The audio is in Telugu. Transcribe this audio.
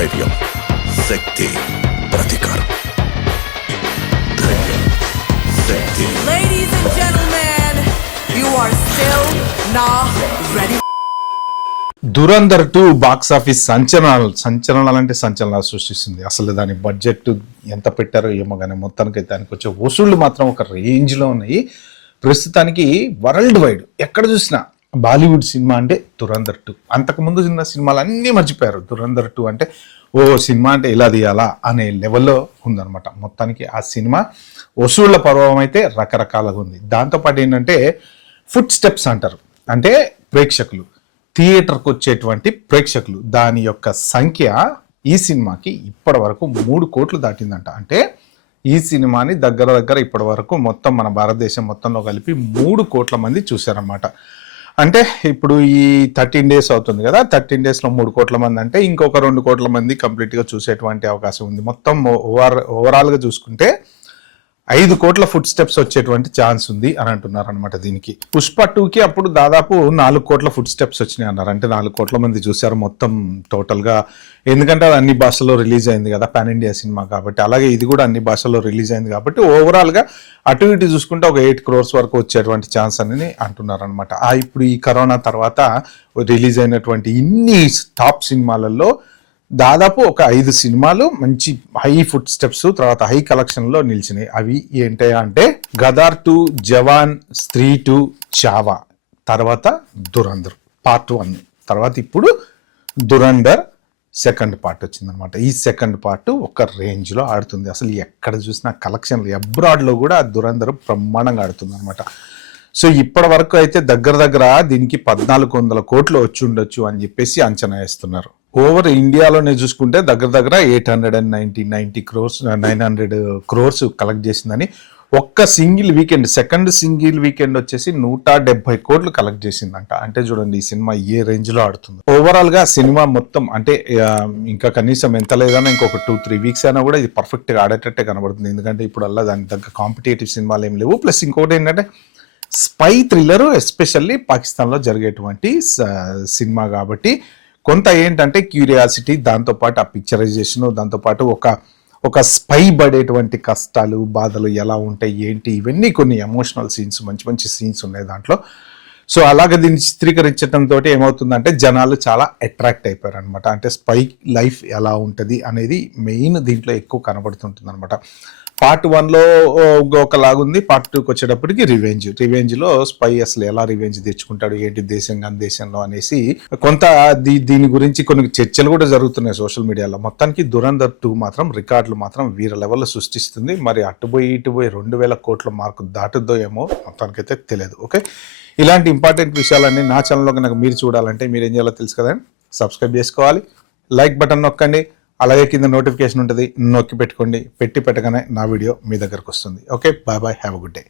ధైర్యం, శక్తి, ప్రతీకారం. ధైర్యం, శక్తి. Ladies and gentlemen, you are still not ready. Dhurandhar 2 box office సంచలనాలు సృష్టిస్తుంది. అసలు దాని బడ్జెట్ ఎంత పెట్టారో ఏమో కానీ మొత్తానికి దానికి వచ్చే వసూళ్లు మాత్రం ఒక రేంజ్లో ఉన్నాయి. ప్రస్తుతానికి వరల్డ్ వైడ్ ఎక్కడ చూసినా బాలీవుడ్ సినిమా అంటే దురంధర్ 2. అంతకుముందు చిన్న సినిమాలు అన్నీ మర్చిపోయారు. దురంధర్ 2 అంటే సినిమా అంటే ఇలా తీయాలా అనే లెవెల్లో ఉందన్నమాట. మొత్తానికి ఆ సినిమా వసూళ్ల పర్వం అయితే రకరకాలుగా ఉంది. దాంతోపాటు ఏంటంటే ఫుట్ స్టెప్స్ అంటారు, అంటే ప్రేక్షకులు, థియేటర్కి వచ్చేటువంటి ప్రేక్షకులు, దాని యొక్క సంఖ్య ఈ సినిమాకి ఇప్పటి వరకు 3 కోట్లు దాటిందంట. అంటే ఈ సినిమాని దగ్గర ఇప్పటి వరకు మొత్తం మన భారతదేశం మొత్తంలో కలిపి 3 కోట్ల మంది చూశారన్నమాట. అంటే ఇప్పుడు ఈ 13 డేస్ అవుతుంది కదా, 13 డేస్లో 3 కోట్ల మంది అంటే ఇంకొక 2 కోట్ల మంది కంప్లీట్గా చూసేటువంటి అవకాశం ఉంది. మొత్తం ఓవరాల్గా చూసుకుంటే 5 కోట్ల ఫుట్ స్టెప్స్ వచ్చేటువంటి ఛాన్స్ ఉంది అని అంటున్నారు అనమాట. దీనికి పుష్ప 2కి అప్పుడు దాదాపు 4 కోట్ల ఫుట్ స్టెప్స్ వచ్చినాయి అన్నారు. అంటే 4 కోట్ల మంది చూశారు మొత్తం టోటల్గా. ఎందుకంటే అది అన్ని భాషల్లో రిలీజ్ అయింది కదా, పాన్ ఇండియా సినిమా కాబట్టి. అలాగే ఇది కూడా అన్ని భాషల్లో రిలీజ్ అయింది కాబట్టి ఓవరాల్గా అటు ఇటు చూసుకుంటే ఒక 8 crores వరకు వచ్చేటువంటి ఛాన్స్ అని అంటున్నారు అనమాట. ఇప్పుడు ఈ కరోనా తర్వాత రిలీజ్ అయినటువంటి ఇన్ని టాప్ సినిమాలలో దాదాపు ఒక 5 సినిమాలు మంచి హై ఫుట్ స్టెప్స్, తర్వాత హై కలెక్షన్లో నిలిచినాయి. అవి ఏంటంటే అంటే గదార్ 2, జవాన్, స్త్రీ 2, చావా, తర్వాత దురంధర్ పార్ట్ 1, తర్వాత ఇప్పుడు దురంధర్ సెకండ్ పార్ట్ వచ్చిందనమాట. ఈ సెకండ్ పార్ట్ ఒక రేంజ్లో ఆడుతుంది. అసలు ఎక్కడ చూసినా కలెక్షన్లు, అబ్రాడ్లో కూడా దురంధర్ బ్రహ్మాండంగా ఆడుతుంది అనమాట. సో ఇప్పటి వరకు అయితే దగ్గర దీనికి 1400 కోట్లు వచ్చి ఉండొచ్చు అని చెప్పేసి అంచనా వేస్తున్నారు. ఓవర్ ఇండియాలోనే చూసుకుంటే దగ్గర 890 crores 900 crores కలెక్ట్ చేసిందని. ఒక్క single weekend, second single weekend వచ్చేసి 170 కోట్లు కలెక్ట్ చేసిందంట. అంటే చూడండి ఈ సినిమా ఏ రేంజ్లో ఆడుతుంది. ఓవరాల్గా సినిమా మొత్తం అంటే ఇంకా కనీసం ఎంత లేదన్నా ఇంకొక 2-3 వీక్స్ అయినా కూడా ఇది పర్ఫెక్ట్గా ఆడేటట్టే కనబడుతుంది. ఎందుకంటే ఇప్పుడు అలా దానికి తగ్గ కాంపిటేటివ్ సినిమాలు ఏం లేవు. ప్లస్ ఇంకోటి ఏంటంటే స్పై థ్రిల్లర్, ఎస్పెషల్లీ పాకిస్తాన్లో జరిగేటువంటి సినిమా కాబట్టి కొంత ఏంటంటే క్యూరియాసిటీ, దాంతోపాటు ఆ పిక్చరైజేషను, దాంతోపాటు ఒక స్పై పడేటువంటి కష్టాలు, బాధలు ఎలా ఉంటాయి ఏంటి, ఇవన్నీ కొన్ని ఎమోషనల్ సీన్స్, మంచి సీన్స్ ఉన్నాయి దాంట్లో. సో అలాగే దీన్ని చిత్రీకరించడంతో ఏమవుతుందంటే జనాలు చాలా అట్రాక్ట్ అయిపోయారు అనమాట. అంటే స్పై లైఫ్ ఎలా ఉంటుంది అనేది మెయిన్ దీంట్లో ఎక్కువ కనబడుతుంటుంది అనమాట. పార్ట్ 1లో ఒకలాగుంది, పార్ట్ 2కి వచ్చేటప్పటికి రివెంజ్లో స్పై అసలు ఎలా రివెంజ్ తెచ్చుకుంటాడు ఏంటి దేశంలో అనేసి కొంత దీని గురించి కొన్ని చర్చలు కూడా జరుగుతున్నాయి సోషల్ మీడియాలో. మొత్తానికి దురంధర్ 2 మాత్రం రికార్డులు మాత్రం వీర లెవెల్లో సృష్టిస్తుంది. మరి అటుపోయి 2000 కోట్ల మార్కు దాటుద్దో ఏమో మొత్తానికైతే తెలియదు. ఓకే, ఇలాంటి ఇంపార్టెంట్ విషయాలన్నీ నా ఛానల్లో కనుక మీరు చూడాలంటే మీరు ఏం చేయాలో తెలుసు కదండి. సబ్స్క్రైబ్ చేసుకోవాలి, లైక్ బటన్ నొక్కండి, అలాగే కింద నోటిఫికేషన్ ఉంటుంది, నొక్కి పెట్టుకోండి. పెట్టగానే నా వీడియో మీ దగ్గరకు వస్తుంది. Okay, bye, have a good day.